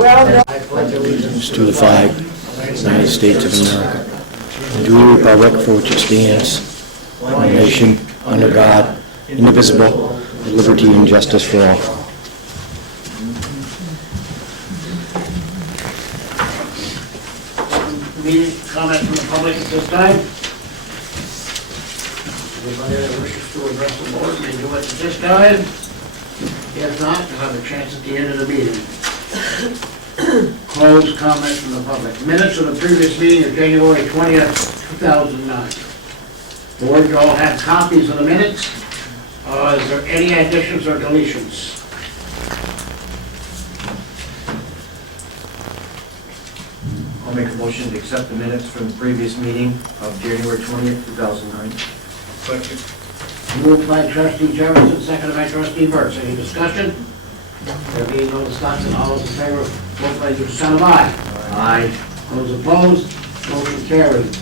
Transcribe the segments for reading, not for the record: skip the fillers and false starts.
I pledge allegiance to the flag of the United States of America, and to the republic for which it stands, one nation, under God, indivisible, with liberty and justice for all. Immediate comment from the public at this time. Anybody that wishes to address the board may do it at this time. If not, you'll have a chance at the end of the meeting. Closed comment from the public. Minutes of the previous meeting of January 20th, 2009. Board, you all have copies of the minutes. Is there any additions or deletions? I'll make a motion to accept the minutes from the previous meeting of January 20th, 2009. Second. Moved by trustee Jefferson, seconded by trustee Burks. Any discussion? There being no discussion, all those in favor, vote by your sign of aye. Aye. Those opposed, motion carried.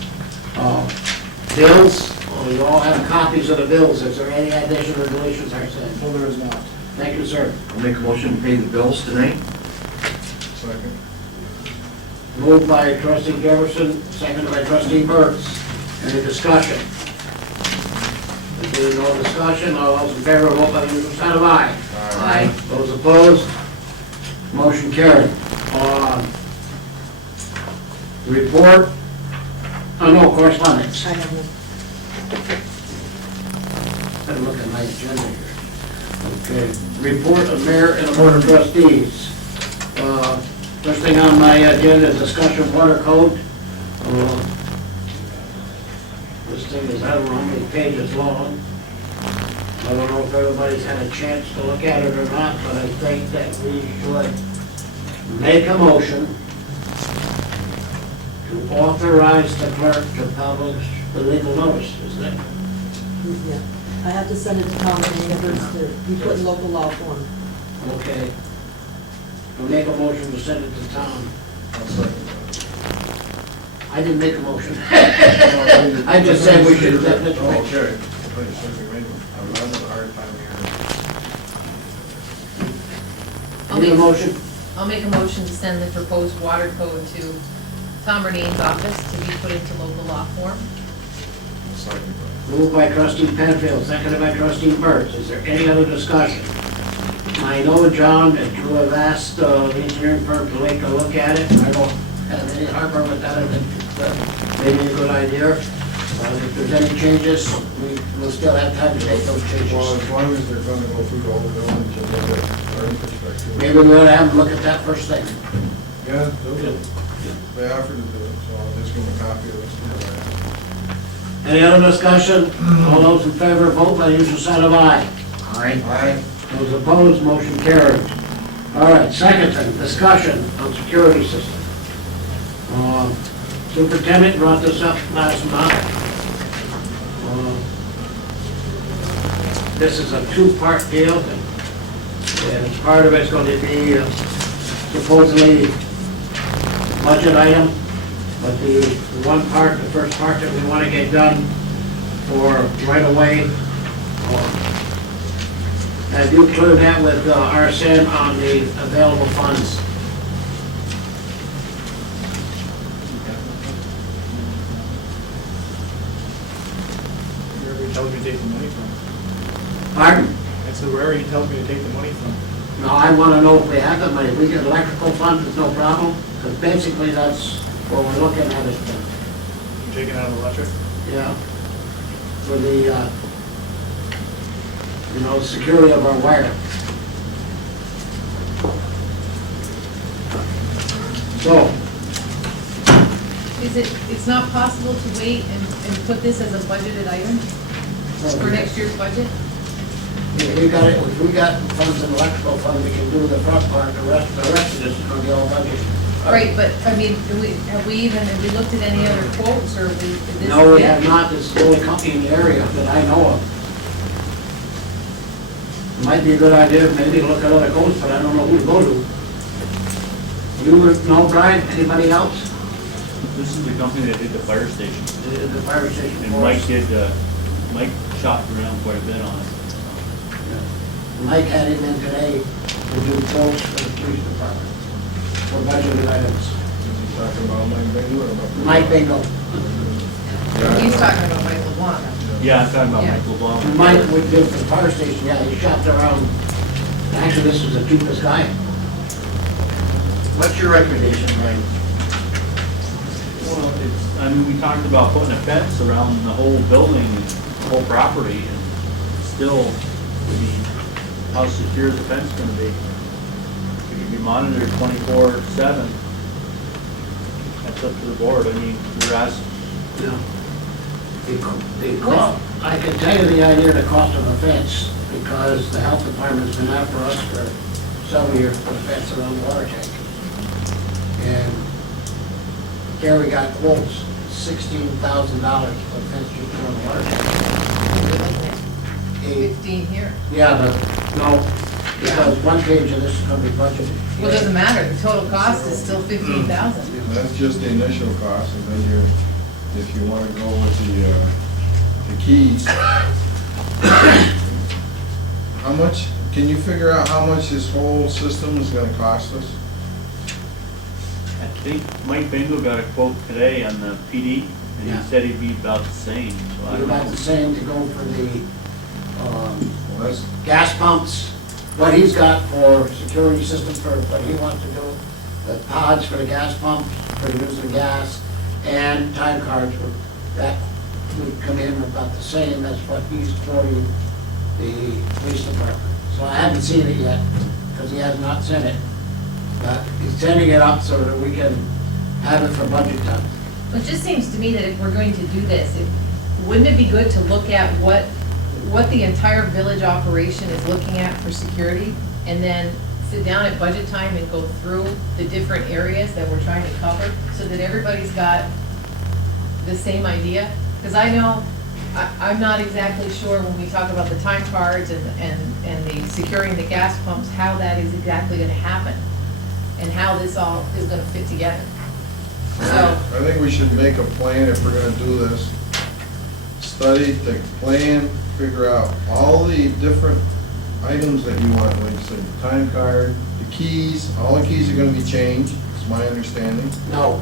Bills, you all have copies of the bills. Is there any addition or deletions, I said? No, there is not. Thank you, sir. I'll make a motion to pay the bills tonight. Second. Moved by trustee Jefferson, seconded by trustee Burks. Any discussion? There being no discussion, all those in favor, vote by your sign of aye. Aye. Those opposed, motion carried. Report, no correspondence. I have one. Better look at my agenda here. Okay, report of mayor and the board of trustees. First thing on my agenda is discussion of water code. This thing is, I don't know how many pages long. I don't know if everybody's had a chance to look at it or not, but I think that we should make a motion to authorize the clerk to publish the legal notice, isn't it? Yeah. I have to send it to Tom and Universe to be put in local law form. Okay. We'll make a motion to send it to Tom. I'll second I didn't make a motion. I just said we should let it. that. Oh, okay. I thought you said we made one. I'm having a hard time here. Need a motion? I'll make a motion to send the proposed water code to Tom Renee's office to be put into local law form. I'll second that. Moved by trustee Penfield, seconded by trustee Burts. Is there any other discussion? I know, John, that you have asked the engineering firm to take a look at it. I don't have any heartburn with that. I think that may be a good idea. If there's any changes, we'll still have time to make those Well, changes. as long as they're gonna go through the whole building to look at our infrastructure. Maybe we ought to have them look at that first thing. Yeah, they'll do it. They offered to do it, so I'll just give them a copy of this. Any other discussion? All those in favor, vote by the usual sign of aye. Aye. Those opposed, motion carried. All right, second thing, discussion on security system. Superintendent brought this up last month. This is a two-part deal, and part of it's going to be supposedly budget item, but the one part, the first part that we want to get done for right away, have you cleared that with RSN on the available funds? Where he tells me to take the money from. Pardon? That's where he tells me to take the money from. No, I want to know if we have the money. We get electrical funds, there's no problem, because basically that's what we're looking at is, I'm taking out of electric. yeah, for the, security of our wire. So, It's not possible to wait and put this as a budgeted item for next year's budget? if we got funds in electrical fund, we can do the front part, the rest of this is going to be all budget. Right, but, I mean, have we looked at any other quotes, or is this? No, we it? have not. This is the only company in the area that I know of. Might be a good idea, maybe to look at other quotes, but I don't know who to go to. You know, Brian, anybody else? This is the company that did the fire station, The fire station. and Mike shopped around quite a bit on it. Mike had him in today to do quotes for the police department. for budgeted items. You talking about Mike Bingo or about? Mike Bingo. He's talking about Michael Blanc. Yeah, I'm talking about Yeah. Michael Blum. Mike would do for the fire station, yeah, he shopped around. Actually, this was the cheapest guy. What's your recommendation, Ryan? Well, it's, I mean, we talked about putting a fence around the whole building, the whole property, and still, I mean, how secure is the fence gonna be? It can be monitored 24/7. That's up to the board. I mean, you're asked, No. The cost, I can tell you the idea of the cost of a fence, because the health department's been after us for several years for a fence around the water tank. And there we got quotes, $16,000 for a fence just around the water tank. 15 here. Yeah, but no, because one page of this is gonna be budgeted. Well, it doesn't matter, the total cost is still 15,000. That's just the initial cost, and then you're, if you wanna go with the keys. How much, can you figure out how much this whole system is gonna cost us? I think Mike Bingo got a quote today on the PD, and Yeah. he said he'd be about the same, so I We're don't about know. the same to go for the, Well, that's, gas pumps, what he's got for security system for what he wants to do, the pods for the gas pumps, for using gas, and time cards, that would come in about the same as what he's quoting the police department. So I haven't seen it yet, because he has not sent it, but he's sending it up so that we can have it for budget time. It just seems to me that if we're going to do this, wouldn't it be good to look at what the entire village operation is looking at for security, and then sit down at budget time and go through the different areas that we're trying to cover, so that everybody's got the same idea? Because I know, I'm not exactly sure when we talk about the time cards and the securing the gas pumps, how that is exactly gonna happen, and how this all is gonna fit together. So, I think we should make a plan if we're gonna do this. Study, take a plan, figure out all the different items that you want, like you said, the time card, the keys, all the keys are gonna be changed, is my understanding. No.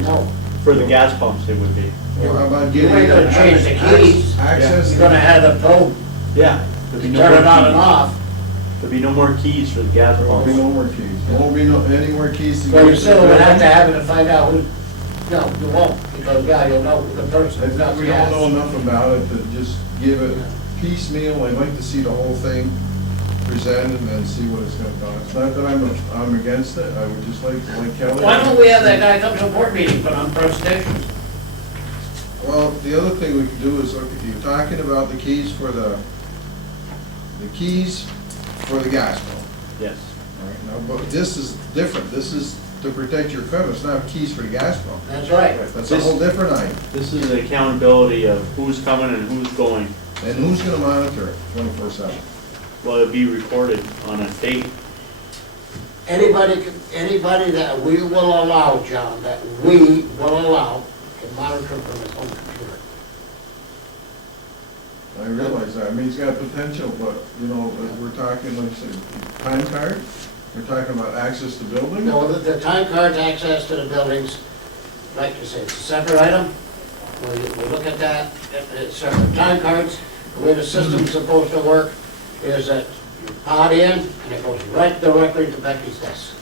No. For the gas pumps, it would be. Well, how about You getting? ain't gonna change the keys. Access. You're gonna have the probe, Yeah. There'd be no turn more it on and keys. off. There'd be no more keys for the gas There won't be pumps. no more keys, there won't be any more keys to. So get you to still the would have to building. have it to find out who, no, you won't, because, yeah, you'll know the person who does We don't know gas. enough about it to just give it piecemeal. I'd like to see the whole thing presented and see what it's gonna cost. It's not that I'm against it, I would just like Kelly. Why don't we have that guy come to a board meeting, put on presentations? Well, the other thing we could do is, look, if you're talking about the keys for the keys for the gas pump. Yes. All right, now, but this is different, this is to protect your equipment, it's not keys for the gas pump. That's right. That's a whole different item. This is the accountability of who's coming and who's going. And who's gonna monitor it 24/7? Well, it'd be recorded on a tape. Anybody that we will allow, John, that we will allow, can monitor from his own computer. I realize that, I mean, it's got potential, but, you know, we're talking, like I said, time card, we're talking about access to building. No, the time cards, access to the buildings, like you say, it's a separate item. We'll look at that, it's separate time cards. The way the system's supposed to work is that you pod in, and it goes right directly to Becky's desk.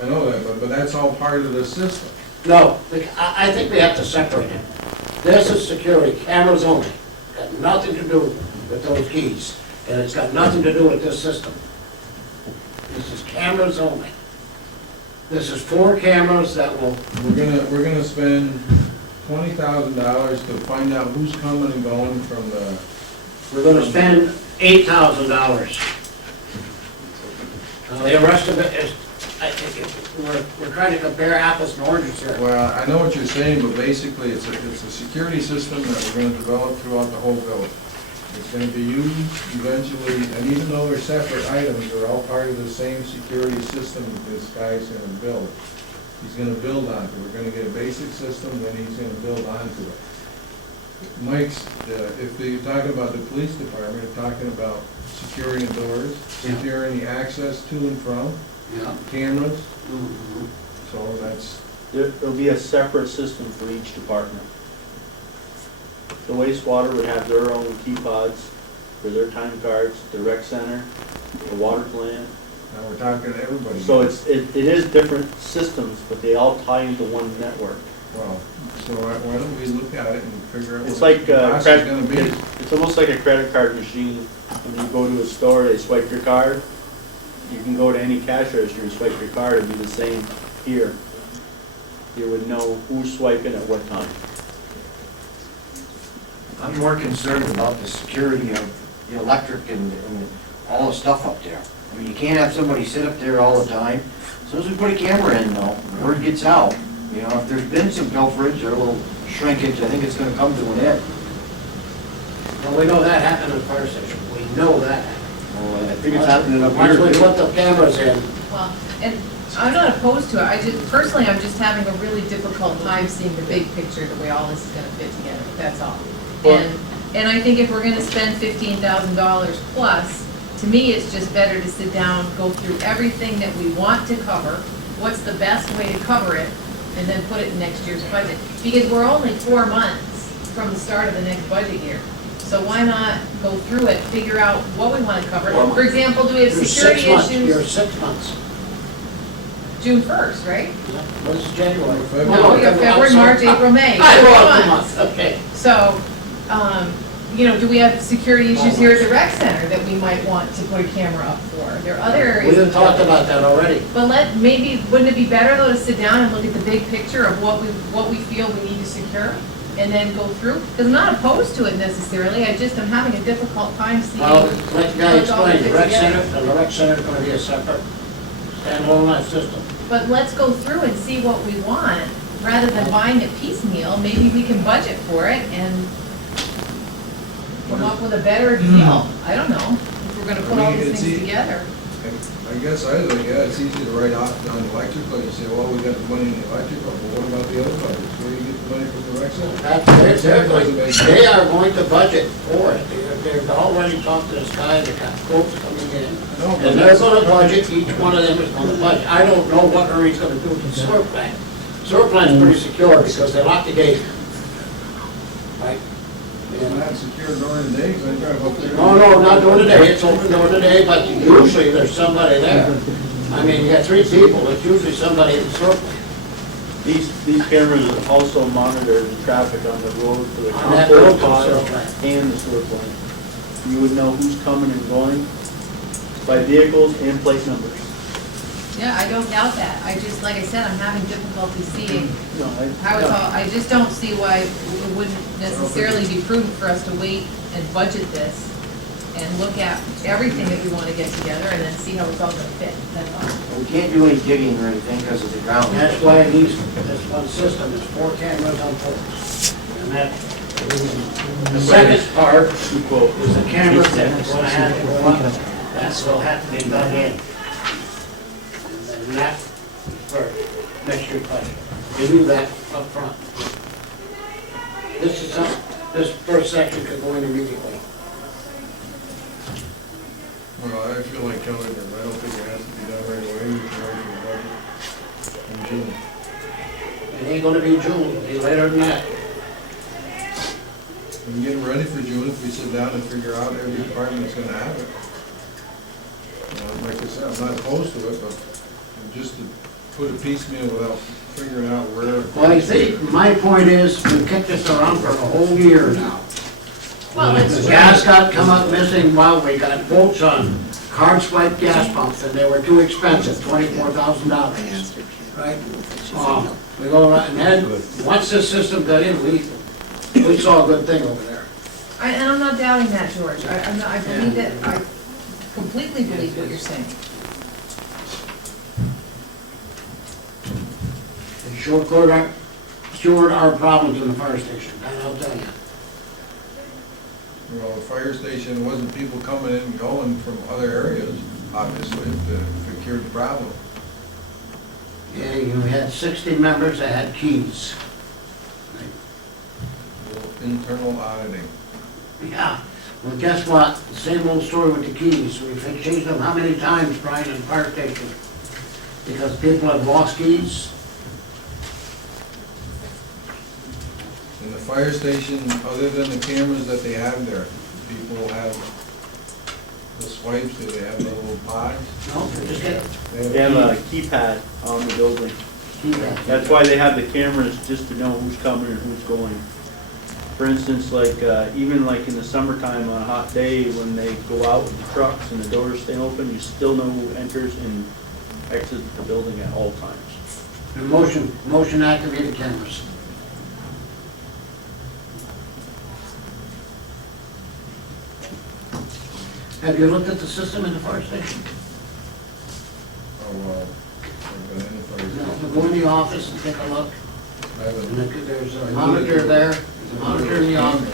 I know that, but that's all part of the system. No, I think we have to separate it. This is security, cameras only. Got nothing to do with those keys, and it's got nothing to do with this system. This is cameras only. This is 4 cameras that will, We're gonna spend $20,000 to find out who's coming and going from the, we're gonna spend $8,000. The rest of it is, I think, we're trying to compare apples and oranges here. well, I know what you're saying, but basically, it's a security system that we're gonna develop throughout the whole village. It's gonna be used eventually, and even though they're separate items, they're all part of the same security system that this guy's gonna build. He's gonna build onto it. We're gonna get a basic system, then he's gonna build onto it. Mike's, if you're talking about the police department, you're talking about securing the doors, Yeah. securing the access to and from, Yeah. cameras, Mhm. so that's, There'll be a separate system for each department. The wastewater would have their own key pods for their time cards, the rec center, the water plant. now we're talking to everybody. So it is different systems, but they all tie into one network. Well, so why don't we look at it and figure out It's what like, the cost is gonna be? it's almost like a credit card machine. When you go to a store, they swipe your card. You can go to any cash register and swipe your card, it'd be the same here. You would know who's swiping at what time. I'm more concerned about the security of the electric and all the stuff up there. I mean, you can't have somebody sit up there all the time. As soon as we put a camera in though, word gets out. You know, if there's been some pilferage or a little shrinkage, I think it's gonna come to an end. Well, we know that happened in the fire station, we know that happened. Well, I think it's happening up Once we here. put the cameras in, Well, and I'm not opposed to it, I just, personally, I'm just having a really difficult time seeing the big picture, the way all this is gonna fit together, that's all. And I think if we're gonna spend $15,000 plus, to me, it's just better to sit down, go through everything that we want to cover, what's the best way to cover it, and then put it in next year's budget. Because we're only 4 months from the start of the next budget year. So why not go through it, figure out what we wanna cover? For example, do we have you're security 6 months, issues? you're 6 months. June 1st, right? What is January? No, we have February, March, April, May. I 4 lost a months. month, okay. So, you know, do we have security issues here at the rec center that we might want to put a camera up for? There are other areas. We have talked about that already. But maybe, wouldn't it be better though to sit down and look at the big picture of what we feel we need to secure? And then go through? Because I'm not opposed to it necessarily, I'm having a difficult time seeing. Well, like the guy what's all explained, the fit rec together. center, the rec center is gonna be a separate standalone system. But let's go through and see what we want, rather than buying it piecemeal, maybe we can budget for it and come up with a better deal. I don't know, if we're gonna put all these things together. I guess I think, yeah, it's easy to write off on the electrical, you say, well, we got the money in the electrical, but what about the other budgets? Where do you get the money from the rec center? They are going to budget for it. They've already talked to this guy, they got quotes coming in. No, but And they're that's- gonna budget, each one of them is gonna budget. I don't know what Ernie's gonna do with the sewer plant. Sewer plant's pretty secure because they locked the gate. Right? It's not secure during the day, 'cause I drive up there. No, not during the day, it's open during the day, but usually there's somebody there. I mean, you got 3 people, it's usually somebody in the sewer plant. These cameras also monitor the traffic on the road for the On that compost road, pile sewer plant. and the sewer plant. You would know who's coming and going by vehicles and plate numbers. Yeah, I don't doubt that, I just, like I said, I'm having difficulty seeing No, how it's all, I just don't see why it wouldn't necessarily be prudent for us to wait and budget this and look at everything that we want to get together and then see how it's all gonna fit, that's all. We can't do any digging or anything because of the ground. That's why it needs, this one system is 4 cameras on poles. And that, the second part Two quote. is the cameras that are gonna have to go up. That will have to be dug in. And that, for next year's budget, you do that up front. This first section could go in immediately. Well, I feel like telling them, I don't think it has to be done right away, you can write the budget in June. It ain't gonna be June, it'll be later than that. And getting ready for June, if we sit down and figure out every department's gonna have it. Like I said, I'm not opposed to it, but just to put a piecemeal without figuring out where. Well, you see, my point is, we've kept this around for a whole year now. Well, The it's, gas got come up missing, well, we got quotes on card swipe gas pumps, and they were too expensive, $24,000, right? We go around, and then, once this system got in, we saw a good thing over there. and I'm not doubting that, George, I believe it, I completely believe what you're saying. It cured our problems in the fire station, that I'll tell you. Well, the fire station wasn't people coming in and going from other areas, obviously, if it cured the problem. Yeah, you had 60 members that had keys. internal auditing. Yeah, well, guess what? The same old story with the keys. We've changed them how many times, Brian, in the fire station? Because people have lost keys. In the fire station, other than the cameras that they have there, people have the swipes, do they have the little pods? No, they just get They have a keypad on the building. key. That's why they have the cameras, just to know who's coming and who's going. For instance, like, even like in the summertime on a hot day, when they go out with the trucks and the doors stay open, you still know who enters and exits the building at all times. And motion activated cameras. Have you looked at the system in the fire station? Oh, well, I've been in the fire No, station. go in the office and take a look. I haven't- And there's a monitor there, there's a monitor in the office.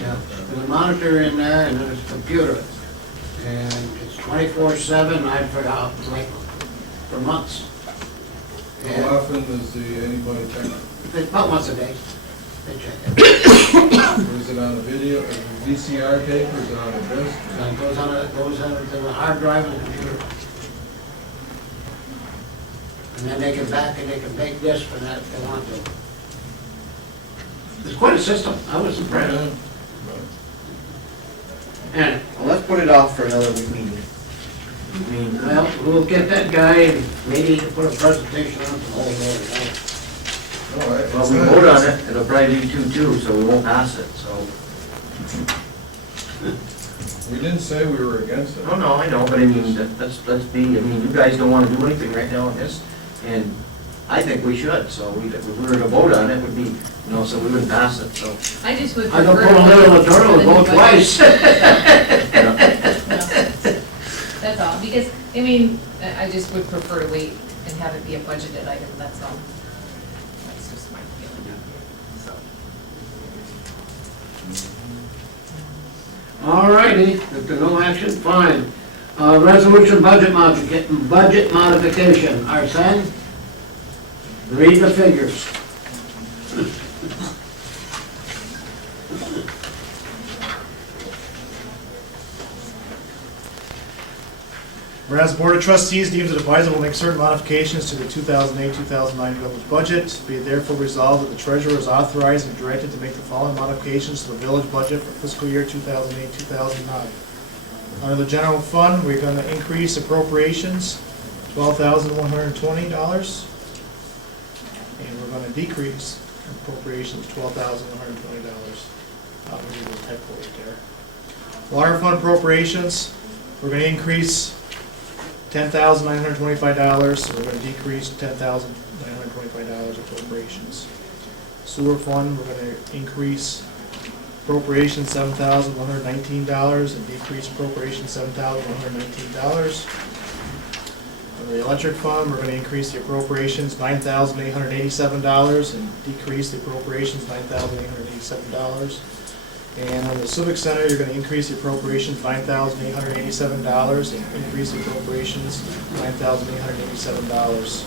Yeah, there's a monitor in there and there's a computer. And it's 24/7, I forgot, like, for months. How And often does anybody check it? it's about once a day, they check it. Or is it on a video, a VCR tape, or is it on a disc? And it goes on to the hard drive of the computer. And then they can back and they can make this for that if they want to. It's quite a system, I was impressed. And, Well, let's put it off for another week meeting. I mean, well, we'll get that guy and maybe he can put a presentation on the whole board. No, well, we vote on it, it'll probably be 2-2, so we won't pass it, so. We didn't say we were against it. No, I know, but I mean, let's be, I mean, you guys don't wanna do anything right now on this, and I think we should, so if we were to vote on it, would be, you know, so we wouldn't pass it, so. I just would I prefer. don't put a little of the turtle and vote twice. No, that's all, because, I mean, I just would prefer to wait and have it be a budgeted item, that's all. That's just my feeling, so. All righty, if there's no action, fine. Resolution budget modification, Arsen? Read the figures. Whereas the Board of Trustees deems it advisable to make certain modifications to the 2008-2009 village budget, be it therefore resolved that the treasurer is authorized and directed to make the following modifications to the village budget for fiscal year 2008-2009. Under the general fund, we're going to increase appropriations $12,120, and we're going to decrease appropriations $12,120. I'll give you the typo right there. Water fund appropriations, we're going to increase $10,925, we're going to decrease $10,925 appropriations. Sewer fund, we're going to increase appropriation $7,119 and decrease appropriation $7,119. Under the electric fund, we're going to increase the appropriations $9,887 and decrease the appropriations $9,887. And on the Civic Center, you're going to increase the appropriations $9,887 and increase the appropriations $9,887.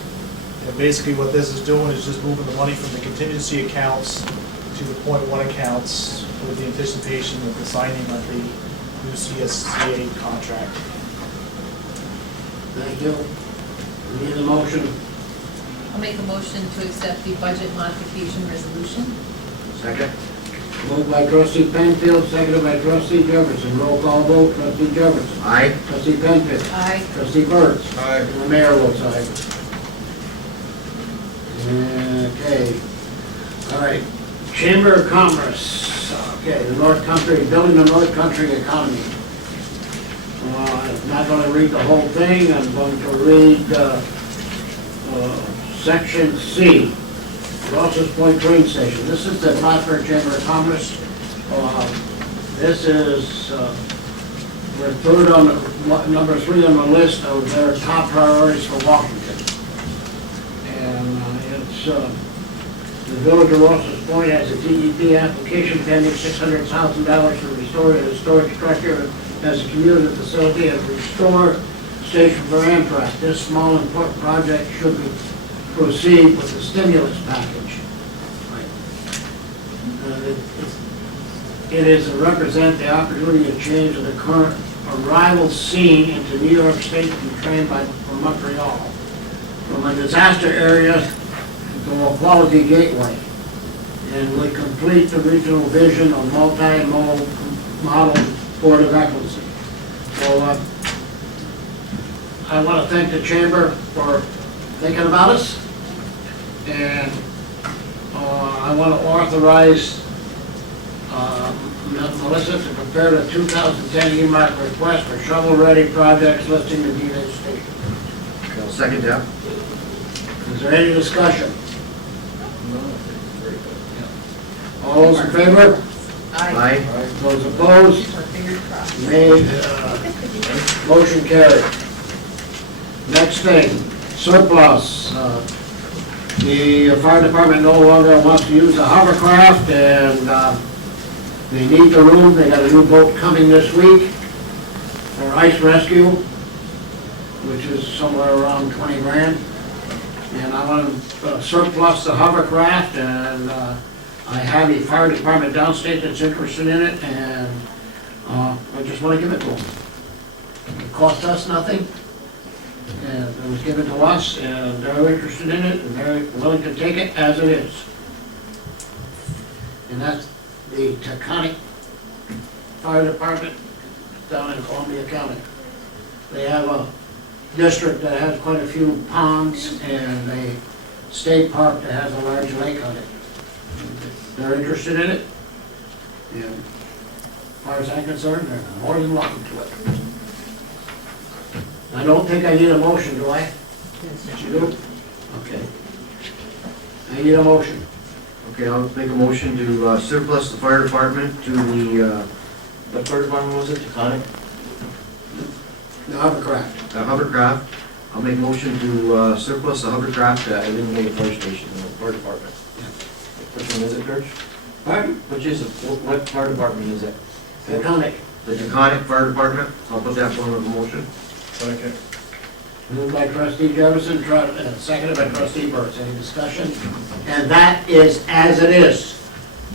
And basically what this is doing is just moving the money from the contingency accounts to the .1 accounts with the anticipation of the signing of the new CSCA contract. Thank you. We need a motion. I'll make a motion to accept the budget modification resolution. Second? Moved by trustee Penfield, seconded by trustee Jefferson. Roll call vote, trustee Jefferson. Aye. Trustee Penfield. Aye. Trustee Burns. Aye. And the mayor votes aye. Okay. All right. Chamber of Commerce. Okay, the North Country, building the North Country economy. I'm not going to read the whole thing. I'm going to read section C. Rouses Point train station. This is the Plattsburgh Chamber of Commerce. This is, we're third on the, number 3 on the list of their top priorities for Washington. And it's, the Village of Rouses Point has a DEP application pending $600,000 to restore the historic structure as a community facility and restore station for Amtrak. This small important project should proceed with the stimulus package. It is to represent the opportunity to change of the current arrival scene into New York State to be trained from Montreal, from a disaster area to a quality gateway, and would complete the regional vision of multi-modal Board of Excellency. So, I want to thank the Chamber for thinking about us, and I want to authorize Melissa to prepare the 2010 EMARC request for shovel-ready projects listing the DH station. I'll second that. Is there any discussion? No, I think it's very good. All those in favor? Aye. Those opposed? Our fingers crossed. Made, motion carried. Next thing, surplus. The fire department no longer wants to use the hovercraft, and they need the room. They got a new boat coming this week for ice rescue, which is somewhere around 20 grand. And I want to surplus the hovercraft, and I have a fire department downstate that's interested in it, and I just want to give it to them. It cost us nothing, and it was given to us, and they're interested in it, and they're willing to take it as it is. And that's the Taconic Fire Department down in Columbia County. They have a district that has quite a few ponds, and a state park that has a large lake on it. They're interested in it, and as far as I'm concerned, they're more than welcome to it. I don't think I need a motion, do I? Yes, you do? Okay. I need a motion. Okay, I'll make a motion to surplus the fire department to the, what fire department was it, Taconic? The hovercraft. The hovercraft. I'll make a motion to surplus the hovercraft at Illinois Fire Station, the fire department. Which one is it, George? Pardon? Which is it, what fire department is it? Taconic. The Taconic Fire Department. I'll put that one with a motion. Second. Moved by trustee Jefferson, seconded by trustee Burns. Any discussion? And that is as it is.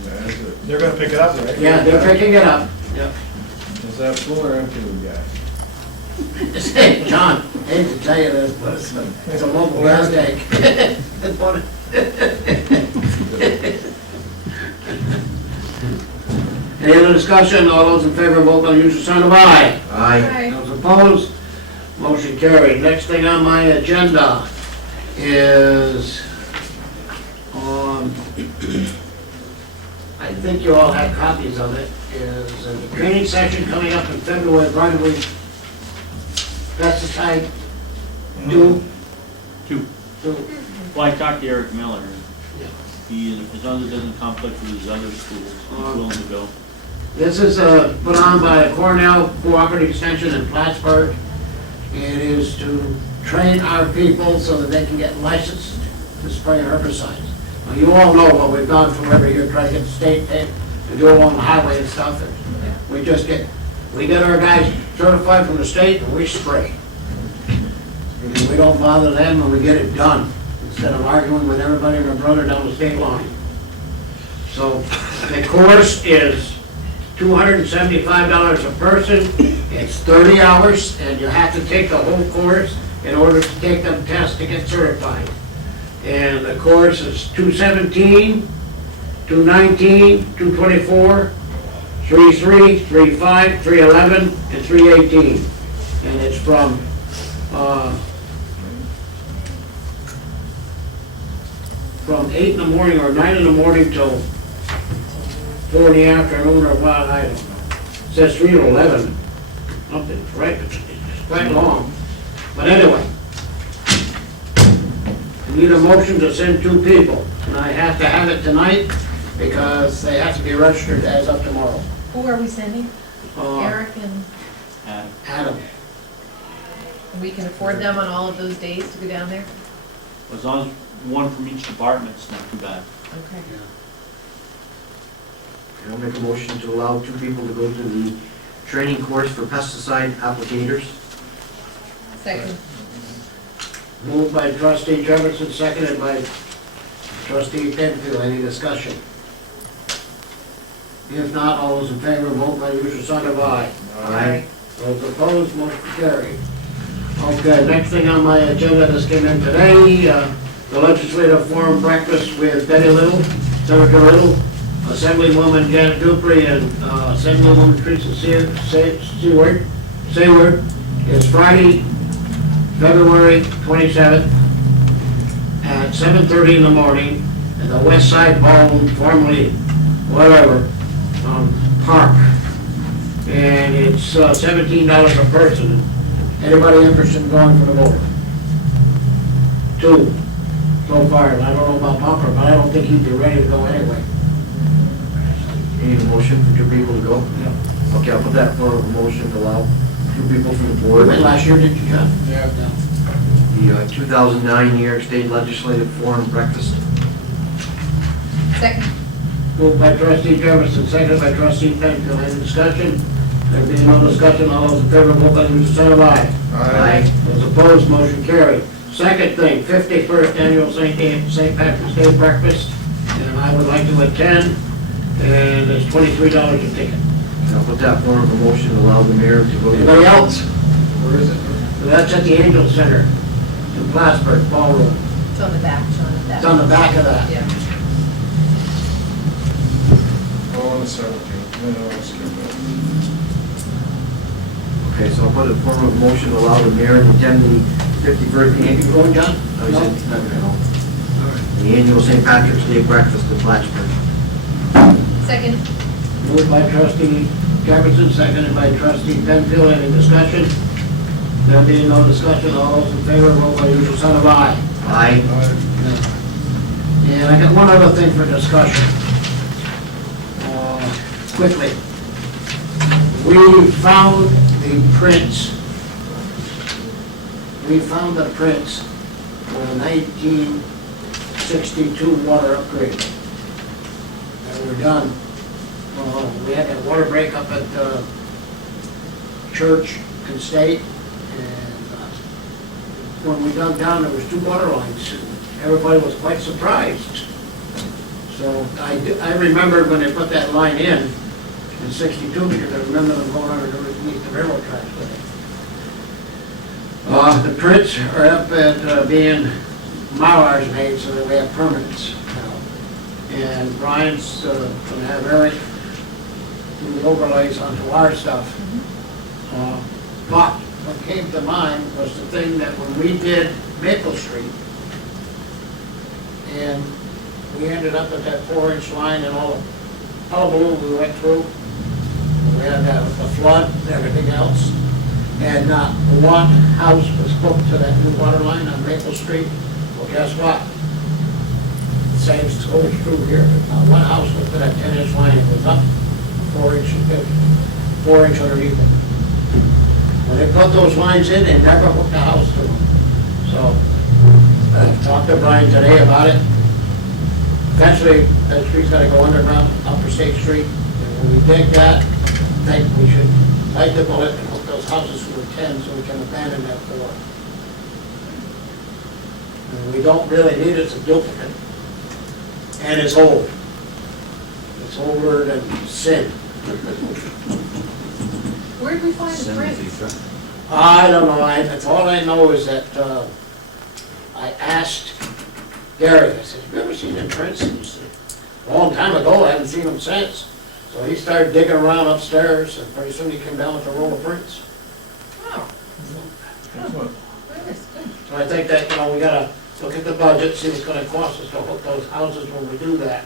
Yeah, that's it. They're gonna pick it up, right? Yeah, they're picking it up. Yep. Is that full or empty, we got? Hey, John, hate to tell you this, but it's a local gas tank. It's one- Any other discussion? All those in favor, vote by the usual sign of aye. Aye. Those opposed? Motion carried. Next thing on my agenda is, I think you all have copies of it, is a training session coming up in February, probably pesticide due. Two. Well, I talked to Eric Miller. Yeah. He, as long as it doesn't conflict with his other schools, he's willing to go. This is put on by Cornell Cooperative Extension in Plattsburgh. It is to train our people so that they can get licensed to spray herbicides. Now, you all know what we've gone through every year, trying to get state tape to do along the highway and stuff. And we get our guys certified from the state and we spray. And we don't bother them and we get it done, instead of arguing with everybody and their brother down the state line. So the course is $275 a person. It's 30 hours, and you have to take the whole course in order to take them tests to get certified. And the course is 217, 219, 224, 33, 35, 311, and 318. And it's from 8 in the morning or 9 in the morning till 4 in the afternoon, or what, I don't know. It says 3 to 11. Something, right? It's quite long. But anyway, I need a motion to send 2 people. And I have to have it tonight because they have to be registered as of tomorrow. Who are we sending? Eric and Adam. we can afford them on all of those days to go down there? As long as one from each department, it's not too bad. Okay. I'll make a motion to allow 2 people to go to the training course for pesticide applicators. Second. Moved by trustee Jefferson, seconded by trustee Penfield. Any discussion? If not, all those in favor, vote by usual sign of aye. Aye. Those opposed, motion carried. Okay, next thing on my agenda, this came in today, the legislative forum breakfast with Betty Little, Senator Little, Assemblywoman Janet Dupree, and Assemblywoman Teresa Seward is Friday, February 27th at 7:30 in the morning at the West Side Ballroom, formerly whatever, Park. And it's $17 a person. Anybody interested in going for the board? 2 so far. I don't know about Bumper, but I don't think he'd be ready to go anyway. You need a motion for 2 people to go? Yeah. Okay, I'll put that for a motion to allow 2 people from the You board. went last year, didn't you, John? Yeah. The 2009 New York State Legislative Forum Breakfast. Second. Moved by trustee Jefferson, seconded by trustee Penfield. Any discussion? There being no discussion, all those in favor, vote by the usual sign of aye. Aye. Those opposed, motion carried. Second thing, 51st Annual St. Patrick's Day Breakfast, and I would like to attend, and it's $23 a ticket. I'll put that form of a motion to allow the mayor to go. Anybody else? Where is it? That's at the Angel Center in Plattsburgh Ballroom. It's on the back, Sean, of that. It's on the back of that. Yeah. Oh, on the 17th. No, I'll skip that. Okay, so I'll put a form of motion to allow the mayor to attend the 51st You annual. going, John? I said, no. The annual St. Patrick's Day Breakfast in Plattsburgh. Second. Moved by trustee Jefferson, seconded by trustee Penfield. Any discussion? There being no discussion, all those in favor, vote by usual sign of aye. Aye. And I got one other thing for discussion. Quickly. We found the prints. We found the prints for the 1962 water upgrade that were done. We had that water break up at Church and State, and when we dug down, there was 2 water lines. Everybody was quite surprised. So I remembered when they put that line in 62, because I remember them going underneath the railroad tracks with it. The prints are up at being Mylars made so that we have permanents now. And Brian's going to have Eric do the overlays onto our stuff. But what came to mind was the thing that when we did Maple Street, and we ended up at that 4-inch line and all the hullabaloo we went through. We had the flood and everything else. And not one house was hooked to that new water line on Maple Street. Well, guess what? The same goes true here. Not one house hooked to that 10-inch line. It was up 4 inch underneath it. When they put those lines in, they never hooked a house to them. So I talked to Brian today about it. Eventually, that street's got to go underground, Upper State Street. And when we dig that, I think we should bite the bullet and hook those houses to a 10 so we can abandon that 4. And we don't really need it, it's a duplicate. And it's old. It's older than sin. Where did we find the prints? I don't know, that's all I know is that I asked Gary, I said, have you ever seen them prints? And he said, a long time ago, I haven't seen them since. So he started digging around upstairs, and pretty soon he came down with a roll of prints. Oh, Excellent. goodness, good. So I think that, we gotta look at the budget, see what's gonna cost us to hook those houses when we do that.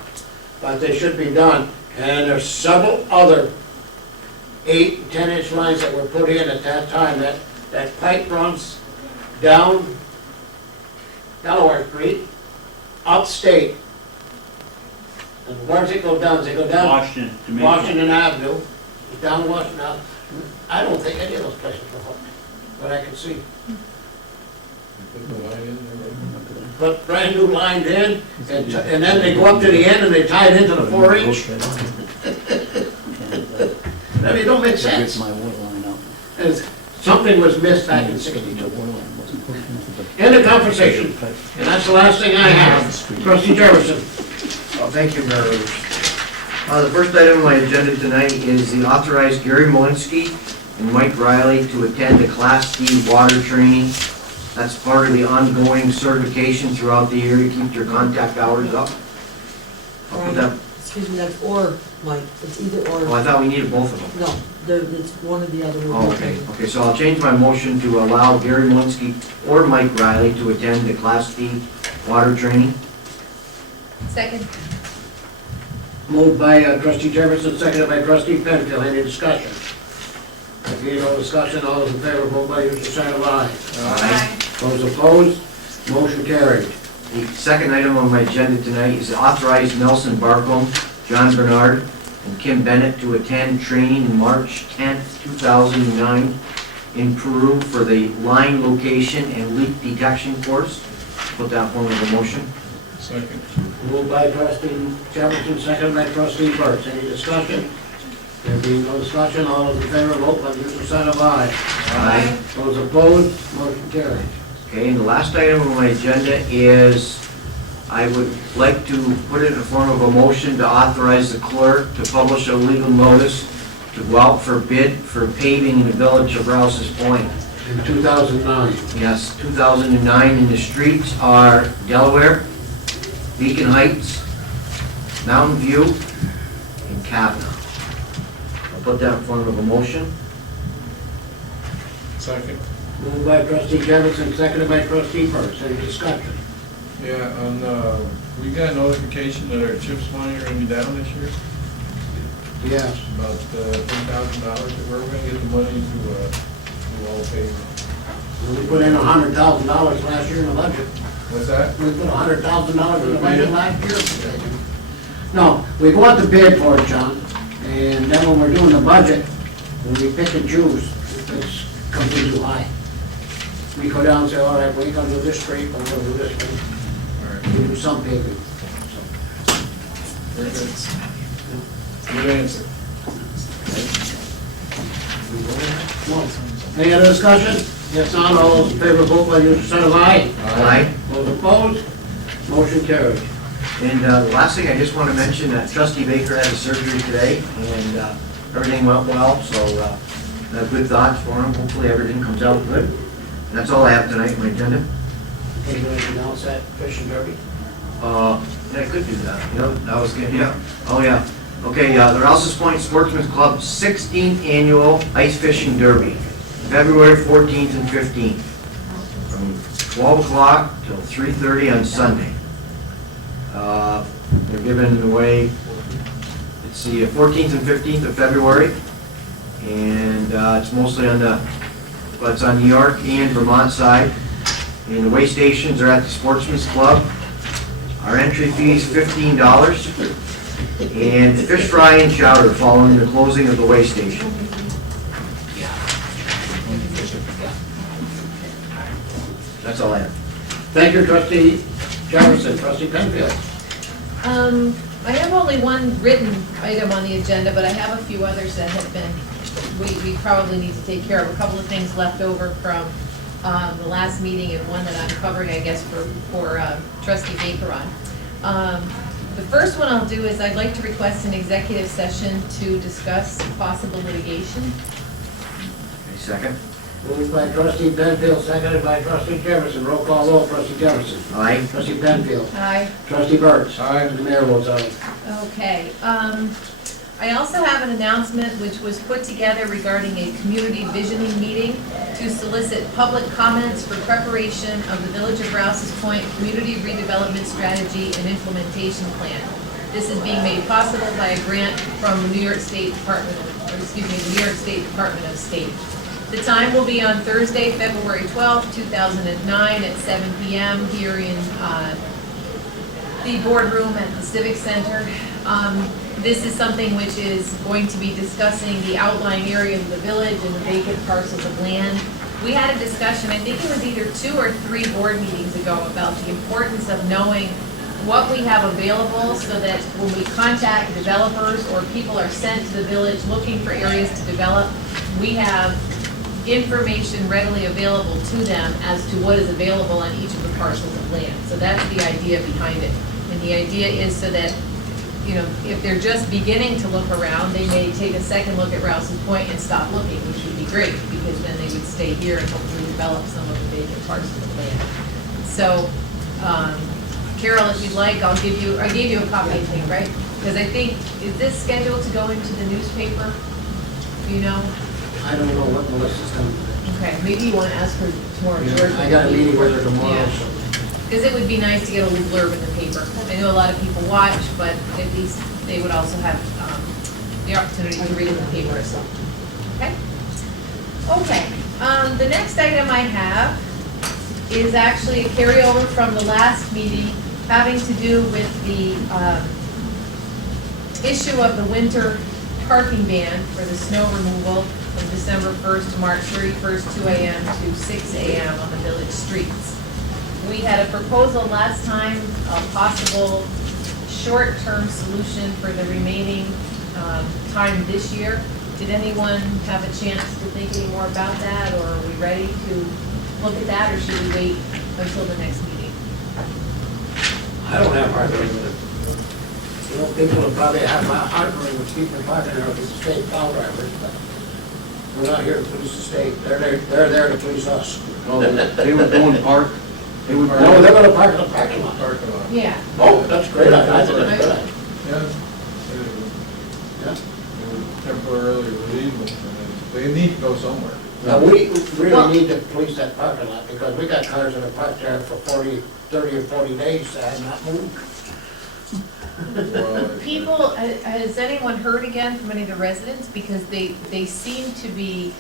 But they should be done. And there's several other 8 and 10-inch lines that were put in at that time. That pipe runs down Delaware Street, upstate. And where does it go down? Does it go down? Washington, Jamaica. Washington Avenue, down Washington Avenue. I don't think any of those places were hooked, but I can see. Put the line in there. Put brand new lines in, and then they go up to the end and they tie it into the 4-inch. I mean, it don't make sense. My water line out. Something was missed back in 62. End of conversation, and that's the last thing I have. Trustee Jefferson. Well, thank you, Mayor. The first item on my agenda tonight is the authorized Gary Malinsky and Mike Riley to attend a Class D water training. That's part of the ongoing certification throughout the year to keep their contact hours up. I'll put that- Excuse me, that's or, Mike, it's either or. Oh, I thought we needed both of them. No, it's one or the other. Oh, okay, okay, so I'll change my motion to allow Gary Malinsky or Mike Riley to attend the Class D water training. Second. Moved by trustee Jefferson, seconded by trustee Penfield. Any discussion? If there no discussion, all those in favor, vote by usual sign of aye. Aye. Those opposed, motion carried. The second item on my agenda tonight is to authorize Nelson Barcombe, John Bernard, and Kim Bennett to attend training March 10th, 2009 in Peru for the line location and leak detection course. Put that form of a motion. Second. Moved by trustee Jefferson, seconded by trustee Burts. Any discussion? There being no discussion, all those in favor, vote by usual sign of aye. Aye. Those opposed, motion carried. Okay, and the last item on my agenda is I would like to put it in the form of a motion to authorize the clerk to publish a legal notice to go out for bid for paving in the village of Rouses Point. In 2009. Yes, 2009, and the streets are Delaware, Beacon Heights, Mountain View, and Kavanaugh. I'll put that in form of a motion. Second. Moved by trustee Jefferson, seconded by trustee Burts. Any discussion? Yeah, we got notification that our CHIPS money are gonna be down this year, Yes. about $10,000. Where are we gonna get the money to do all the paving? We put in $100,000 last year in the budget. What's that? We put $100,000 in the budget last year. No, we go out to bid for it, John, and then when we're doing the budget, when we pick and choose, it's comes in too high. We go down and say, all right, we're gonna do this street, we're gonna do this one. All right, We do some paving. very good. Good answer. Any other discussion? If not, all those in favor, vote by your sign of aye. Aye. Those opposed, motion carried. And the last thing, I just want to mention that trustee Baker had a surgery today, and everything went well, so good thoughts for him. Hopefully everything comes out good. And that's all I have tonight on my agenda. Okay, you anything else at Fish and Derby? Yeah, I could do that, you know, that was good, yeah. Oh, yeah. Okay, the Rouses Point Sportsman's Club 16th Annual Ice Fishing Derby, February 14th and 15th, from 12 o'clock till 3:30 on Sunday. They're giving away, it's the 14th and 15th of February, and it's mostly on the, well, it's on New York and Vermont side. And the weigh stations are at the Sportsman's Club. Our entry fee is $15, and fish fry and chowder following the closing of the weigh station. That's all I have. Thank you, trustee Jefferson. Trustee Penfield. I have only one written item on the agenda, but I have a few others that have been, we probably need to take care of. A couple of things left over from the last meeting, and one that I'm covering, I guess, for trustee Baker on. The first one I'll do is I'd like to request an executive session to discuss possible litigation. Okay, second. Moved by trustee Penfield, seconded by trustee Jefferson. Roll call vote, trustee Jefferson. Aye. Trustee Penfield. Aye. Trustee Burts. Aye. And the mayor votes aye. Okay, I also have an announcement which was put together regarding a community visioning meeting to solicit public comments for preparation of the Village of Rouses Point Community Redevelopment Strategy and Implementation Plan. This is being made possible by a grant from the New York State Department of State. The time will be on Thursday, February 12th, 2009 at 7 p.m. here in the boardroom at the Civic Center. This is something which is going to be discussing the outlying area of the village and the vacant parcels of land. We had a discussion, I think it was either 2 or 3 board meetings ago, about the importance of knowing what we have available so that when we contact developers or people are sent to the village looking for areas to develop, we have information readily available to them as to what is available on each of the parcels of land. So that's the idea behind it. And the idea is so that you know, if they're just beginning to look around, they may take a second look at Rouse's Point and stop looking, which would be great, because then they would stay here and hopefully develop some of the vacant parts of the land. So, Carol, if you'd like, I gave you a copy, I think, right? Because I think, is this scheduled to go into the newspaper? Do you know? I don't know what Melissa's coming with. Okay, maybe you want to ask her tomorrow, George. I got a meeting with her tomorrow, Yeah. so. Because it would be nice to get a little blurb in the paper. I know a lot of people watch, but at least they would also have the opportunity to read in the paper. Okay? Okay, the next item I have is actually a carryover from the last meeting having to do with the issue of the winter parking ban for the snow removal from December 1st to March 31st, 2 a.m. to 6 a.m. on the village streets. We had a proposal last time, a possible short-term solution for the remaining time this year. Did anyone have a chance to think any more about that, or are we ready to look at that, or should we wait until the next meeting? I don't have heartburn with it. You know, people will probably have heartburn with people parking there with the state plow drivers, but we're not here to police the state. They're there to police us. No, they would go and park, they would. No, they're gonna park in the parking lot. Parking lot. Yeah. Oh, that's great. I think that's good. Yeah. Yeah. They would temporarily relieve them, and they need to go somewhere. Now, we Well- really need to police that parking lot, because we got cars that are parked there for 30 or 40 days that have not moved. Well, People, has anyone heard again from any of the residents? Because they seem to be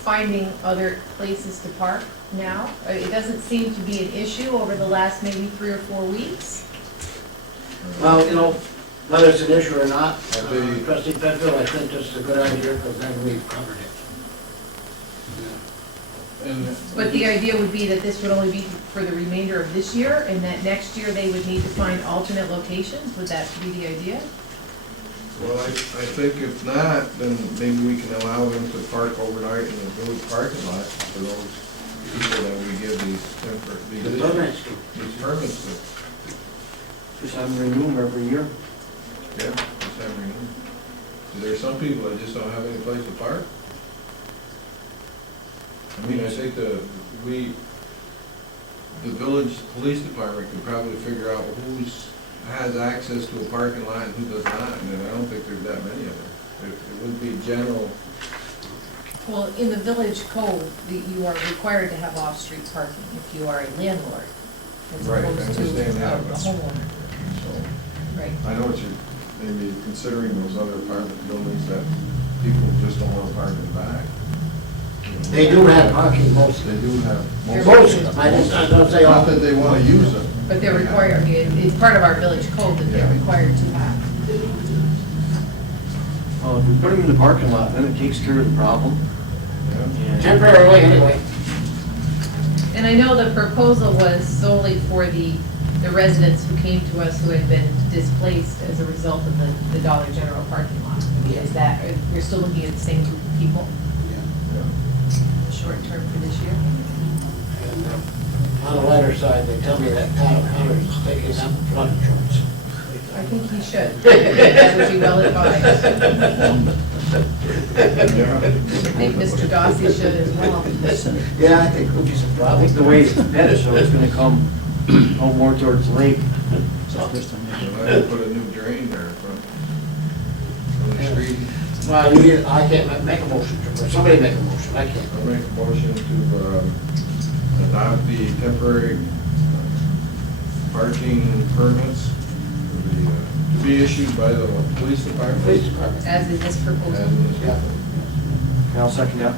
finding other places to park now. It doesn't seem to be an issue over the last maybe 3 or 4 weeks. Well, you know, whether it's an issue or not, They- trustee Penfield, I think this is a good idea, because then we've covered it. And But the idea would be that this would only be for the remainder of this year, and that next year they would need to find alternate locations? Would that be the idea? Well, I think if not, then maybe we can allow them to park overnight in the village parking lot for those people that we give these The permits, these permits to. Just have them renew them every year. Yeah, just have renewed. There's some people that just don't have any place to park. I mean, I think the village police department could probably figure out has access to a parking lot and who does not, and I don't think there's that many of them. It would be general. Well, in the village code, you are required to have off-street parking if you are a landlord, as Right, I opposed to understand that, a but- homeowner. So, Right. I know what you're, maybe considering those other apartment buildings that people just don't want to park in the back. You know, they do have parking, most They do have. most of them, I don't say all. Not that they want to use them. But they're required, I mean, it's part of our village code that they're Yeah. required to have. Well, if we put them in the parking lot, then it takes care of the problem. Yeah. And Temporarily, anyway. And I know the proposal was solely for the residents who came to us who had been displaced as a result of the Dollar General parking lot. Is that, we're still looking at the same group of people, short term for this year? And on the lighter side, they tell me that town Connors is taking out flood insurance. I think he should. That would be well advised. I think Mr. Dossi should as well. Yeah, I think we'll be I surprised. think the way it's headed, so it's gonna come more towards the lake. So I had to put a new drain there in front of the street. Well, I can't make a motion, or somebody make a motion, I can't. I'll make a motion to adopt the temporary parking permits to be issued by the police department. Police department. As in this proposal. And Yeah. I'll second that.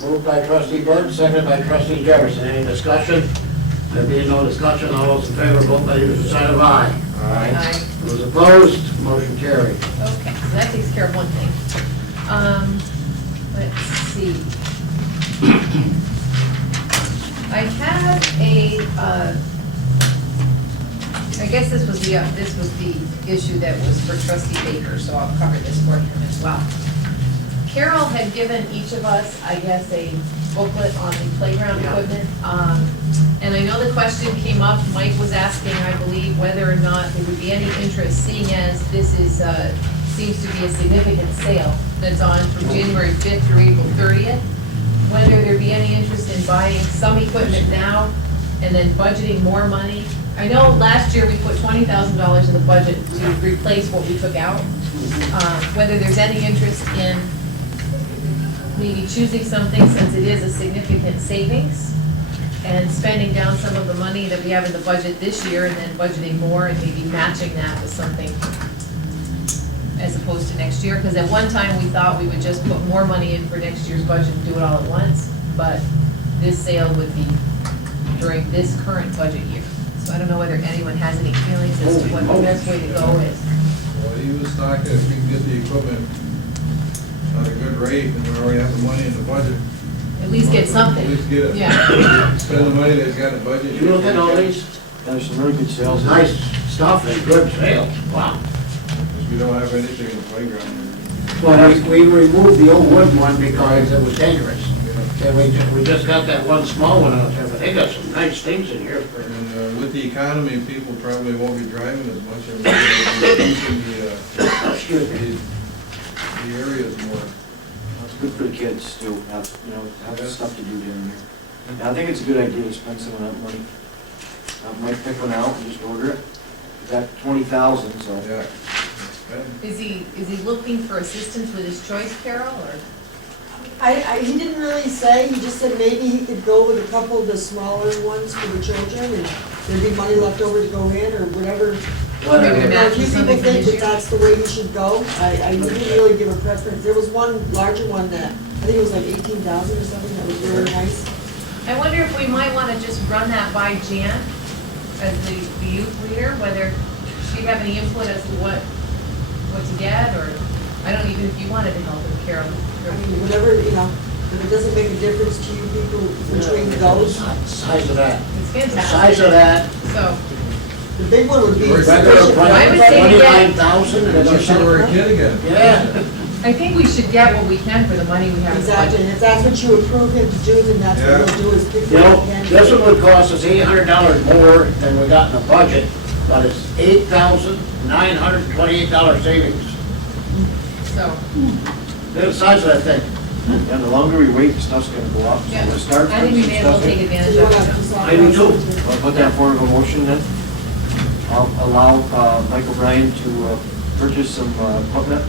Moved by trustee Burke, seconded by trustee Jefferson. Any discussion? There being no discussion, all those in favor, vote by the usual sign of aye. Aye. Those opposed, motion carried. Okay, so that takes care of one thing. Let's see. I have I guess this was the issue that was for trustee Baker, so I'll cover this for him as well. Carol had given each of us, I guess, a booklet on the playground equipment. And I know the question came up, Mike was asking, I believe, whether or not there would be any interest, seeing as this is, seems to be a significant sale that's on from January 5th through April 30th, whether there'd be any interest in buying some equipment now and then budgeting more money. I know last year we put $20,000 in the budget to replace what we took out. Whether there's any interest in maybe choosing something, since it is a significant savings, and spending down some of the money that we have in the budget this year and then budgeting more and maybe matching that with something as opposed to next year. Because at one time, we thought we would just put more money in for next year's budget and do it all at once, but this sale would be during this current budget year. So I don't know whether anyone has any feelings as to what the best way to go is. Well, he was talking, if we can get the equipment at a good rate, and we already have the money in the budget. At least get something. At least get it. Yeah. Spend the money that's got in the budget. Did you look at all these? There's some really good sales. Nice stuff and good sales, wow. Because we don't have anything in the playground. Well, we removed the old wood one because it was dangerous. Yeah. And we just got that one small one out there, but they got some nice things in here for. And with the economy, people probably won't be driving as much, and we're using Excuse me. the areas more. It's good for the kids to have, have stuff to do down here. And I think it's a good idea to spend some of that money. Might pick one out and just order it. We got 20,000, so. Yeah. Is he looking for assistance with his choice, Carol, or? He didn't really say, he just said maybe he could go with a couple of the smaller ones for the children, and there'd be money left over to go in, or whatever. Maybe to match If you with people something for think this that year? that's the way he should go, I didn't really give a preference. There was one larger one that, I think it was like 18,000 or something, that was really nice. I wonder if we might want to just run that by Jan as the youth leader, whether she'd have any input as to what to get, or, I don't even, if you wanted to help him, Carol. I mean, whatever, if it doesn't make a difference to you people between those. Size of that. It's The fantastic. size of that, So, The big one would be Regular sufficient. I would say to get- 29,000 and That's it's just we're a kid again. Yeah. I think we should get what we can for the money we have in the Exactly, and budget. if that's what you approve him to do, then that's what he'll do, is pick You what know, he can. this one would cost us $800 more than we got in the budget, but it's $8,928 savings. So, Look at the size of that thing. Yeah, the longer we wait, the stuff's gonna go up. So yeah, we'll start I think we putting may as some well stuff take in. So advantage you of wanna it. decide I do too. I'll put that forward of a motion then. I'll allow Michael Bryan to purchase some equipment.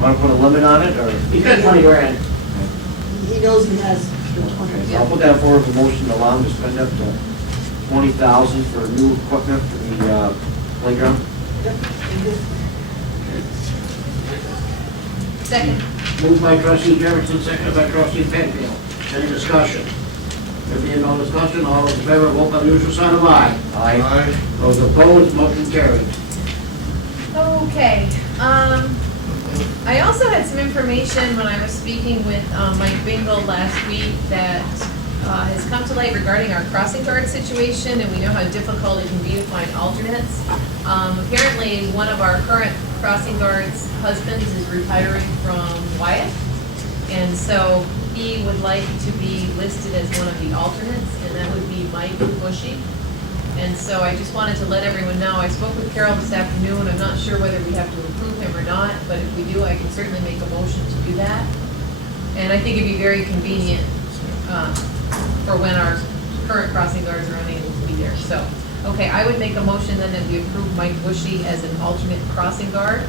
Want to put a limit on it, or? He's got 20 grand. He knows he has the Okay, 20. so I'll put that forward of a motion to allow him to spend up to 20,000 for new equipment for the playground. Yep. Second. Moved by trustee Jefferson, seconded by trustee Penfield. Any discussion? There being no discussion, all those in favor, vote by the usual sign of aye. Aye. Those opposed, motion carried. Okay, I also had some information when I was speaking with Mike Bingle last week that has come to light regarding our crossing guard situation, and we know how difficult it can be to find alternates. Apparently, one of our current crossing guards' husbands is retiring from Wyatt, and so he would like to be listed as one of the alternates, and that would be Mike Bushy. And so I just wanted to let everyone know, I spoke with Carol this afternoon, I'm not sure whether we have to approve him or not, but if we do, I can certainly make a motion to do that. And I think it'd be very convenient for when our current crossing guards are unable to be there. So, okay, I would make a motion then that we approve Mike Bushy as an alternate crossing guard.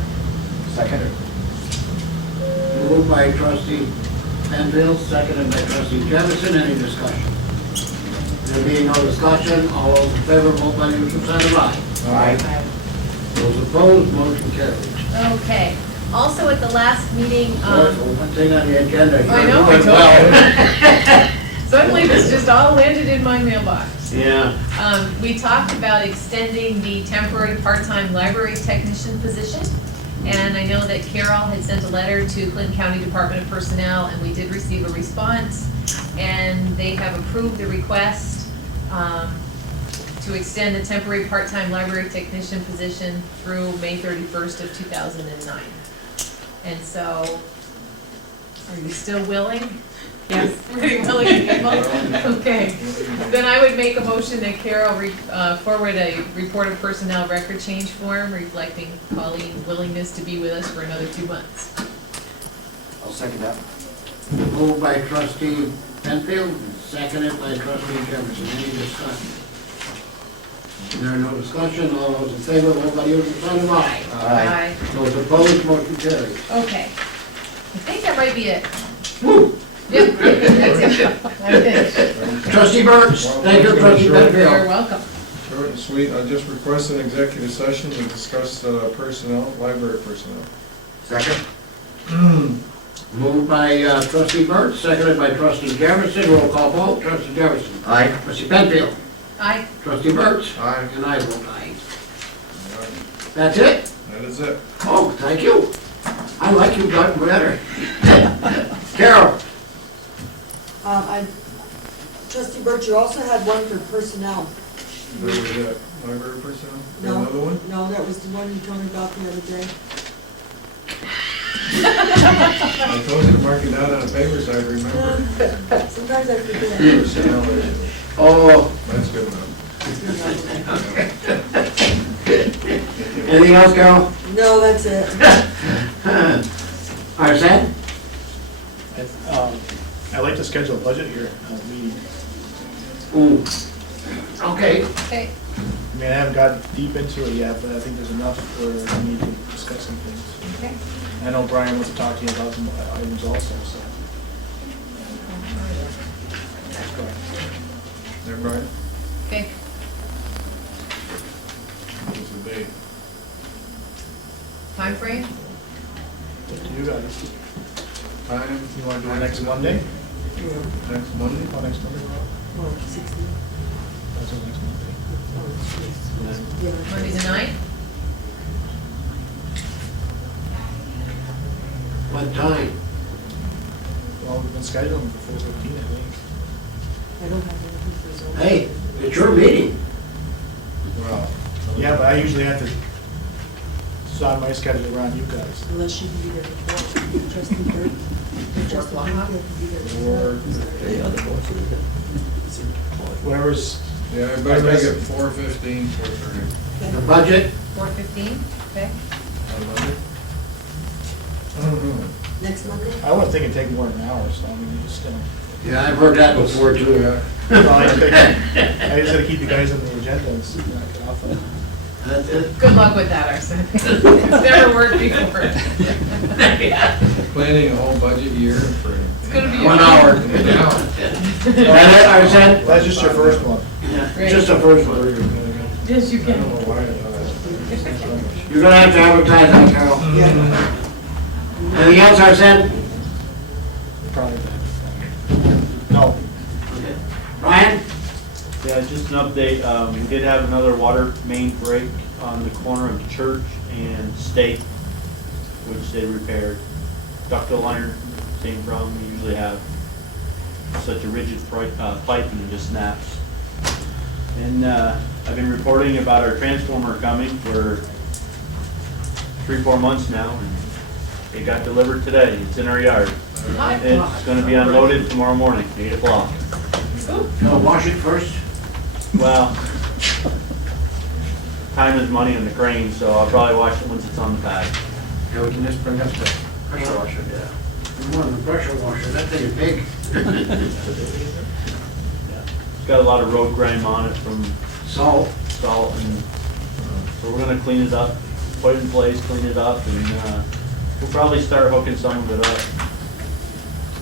Second. Moved by trustee Penfield, seconded by trustee Jefferson. Any discussion? There being no discussion, all those in favor, vote by the usual sign of aye. Aye. Those opposed, motion carried. Okay, also at the last meeting, One thing on the agenda. I know, I You're doing well. suddenly this just all landed in my mailbox. Yeah. We talked about extending the temporary part-time library technician position. And I know that Carol had sent a letter to Clinton County Department of Personnel, and we did receive a response. And they have approved the request to extend the temporary part-time library technician position through May 31st of 2009. And so, are you still willing? Yes, pretty willing people. Okay. Then I would make a motion that Carol forward a report of personnel record change form reflecting Colleen's willingness to be with us for another 2 months. I'll second that. Moved by trustee Penfield, seconded by trustee Jefferson. Any discussion? There no discussion, all those in favor, vote by the usual sign of aye. Aye. Those opposed, motion carries. Okay. I think that might be it. Woo! Yep, that's it. I'm finished. Trustee Burns, thank you, trustee You're Penfield. welcome. Short and sweet, I just request an executive session to discuss personnel, library personnel. Second? Moved by trustee Burns, seconded by trustee Jefferson. Roll call vote, trustee Jefferson. Aye. Trustee Penfield. Aye. Trustee Burns. Aye. And I vote aye. That's it? That is it. Oh, thank you. I like you gotten better. Carol? Trustee Birch, you also had one for personnel. That was it. Library personnel? No. Another one? No, that was the one you told me about the other day. I told you to mark it down on the paper so I remember. Sometimes I forget. Personnel issue. Oh, That's good enough. anything else, Carol? No, that's it. Arsen? I'd like to schedule a budget here, meeting. Ooh. Okay. Okay. I mean, I haven't got deep into it yet, but I think there's enough where we need to discuss some things. Okay. I know Brian wants to talk to you about some items also, so. There, Brian? Okay. What's the date? Time frame? What do you guys? Time? You wanna do it next Monday? Next Monday? Oh, next Monday, Rob? Well, 16. That's our next Monday. Yeah. Monday the 9th? What time? Well, we've been scheduling for 4:15, I think. I don't have anything for Zoom. Hey, it's your meeting. Well, Yeah, but I usually have to decide my schedule around you guys. Unless you can be there before. Trustee Birch. Trustee o'clock? Penfield can be there before. Whatever's, yeah, I better make it 4:15, 4:30 The budget? 4:15? Okay. on Monday. I don't know. Next Monday? I wouldn't think it'd take more than an hour, so I mean, you just, Yeah, I've heard that before too. Yeah. well, I just gotta keep you guys on the agenda and see, knock it off. That's it. Good luck with that, Arson. It's never worked before. Planning a whole budget year for. It's gonna be 1 hour. An hour. That it, Arsen? That's just your first one. Yeah, just the first one. Yes, you I don't can. know why I thought that. You're gonna have to advertise that, Carol. Anything else, Arsen? Probably. No. Okay. Brian? Yeah, just an update, we did have another water main break on the corner of Church and State, which they repaired. Ductile iron, same problem we usually have. Such a rigid pipe and it just snaps. And I've been reporting about our transformer coming for 3-4 months now, and it got delivered today. It's in our yard. It's gonna be unloaded tomorrow morning, 8 o'clock. No, wash it first. Well, time is money in the crane, so I'll probably wash it once it's on the pad. Yeah, we can just bring up the pressure washer. Yeah. More than a pressure washer, that thing is big. It's got a lot of road grime on it from Salt. salt, and so we're gonna clean it up, put it in place, clean it up, and we'll probably start hooking some of it up.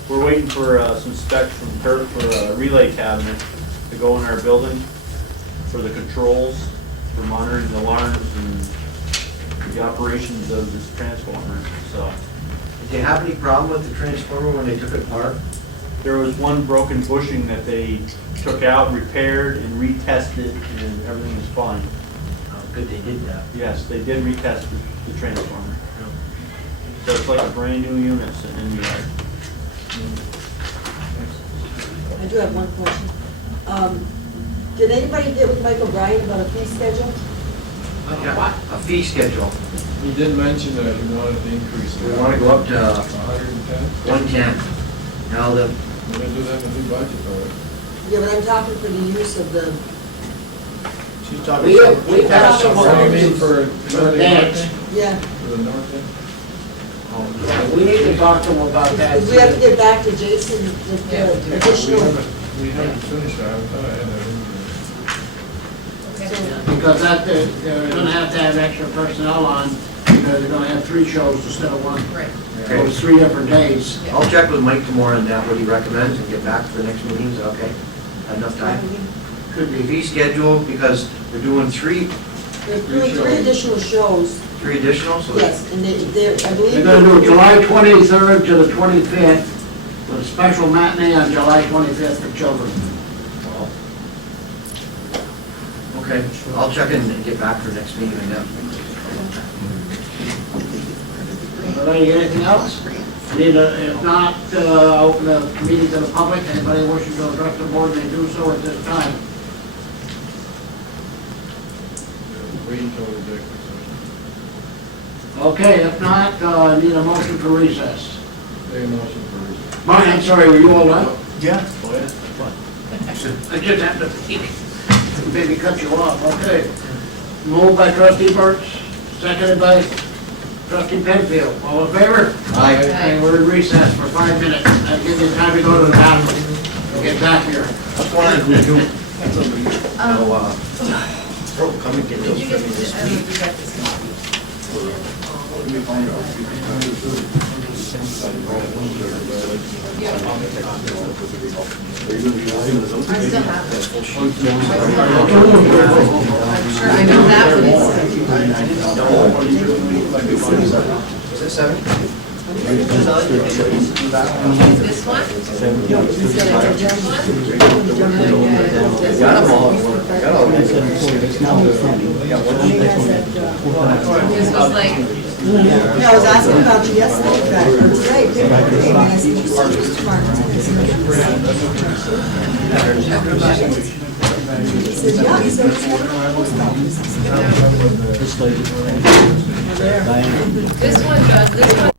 We're waiting for some specs from Turk for a relay cabinet to go in our building for the controls, for monitoring the alarms and the operations of this transformer, so. Did they have any problem with the transformer when they took it apart? There was one broken bushing that they took out, repaired, and retested, and everything was fine. Oh, good they did that. Yes, they did retest the transformer. So it's like a brand new unit sitting in the yard. I do have one question. Did anybody get with Mike O'Brien about a fee schedule? What? A fee schedule. He did mention that he wanted to increase it. We want to go up to 110? 110. Now, the We're gonna do that in the new budget, though. Yeah, but I'm talking for the use of the, She's talking. We passed some. What do you mean for Norte Thanks. Norte? yeah, For the north end? We need to talk to them about that. because we have to get back to Jason with Yeah. the additional. We haven't finished that, I thought I had that in here. Okay. Because they're gonna have to have extra personnel on, because they're gonna have 3 shows instead of 1. Right. So it's 3 different days. Yeah. I'll check with Mike tomorrow on that, what he recommends, and get back for the next meeting, is that okay? Had enough time? Could If be. he's scheduled, because they're doing three They're doing 3 additional shows, additional, so. yes, and they're, I believe. They're gonna do July 23rd to the 25th, with a special matinee on July 25th for children. Okay, I'll check in and get back for next meeting on that. Anybody, anything else? Need if not, open the meeting to the public. Anybody wishing to address the board may do so at this time. Wait until the executive session. Okay, if not, need a motion for recess. Make a motion for recess. Mark, I'm sorry, were you all done? Yeah. I just have to peek. Maybe cut you off, okay. Moved by trustee Burts, seconded by trustee Penfield. All in favor? Aye. And we're in recess for 5 minutes. I'll give you time to go to the bathroom. Get back here. What's going on, Juju? Come and get Did those you for get, me I this don't know week. if you got this copy. I still have it. I'm sure I know that one is. Is it 7? This one? Got them all. Got all these. This was like, Yeah, I was asking about you yesterday, but or today, and I said, you said it was tomorrow. He said, yeah, he said, it's never in the post office. This lady. this one does, this one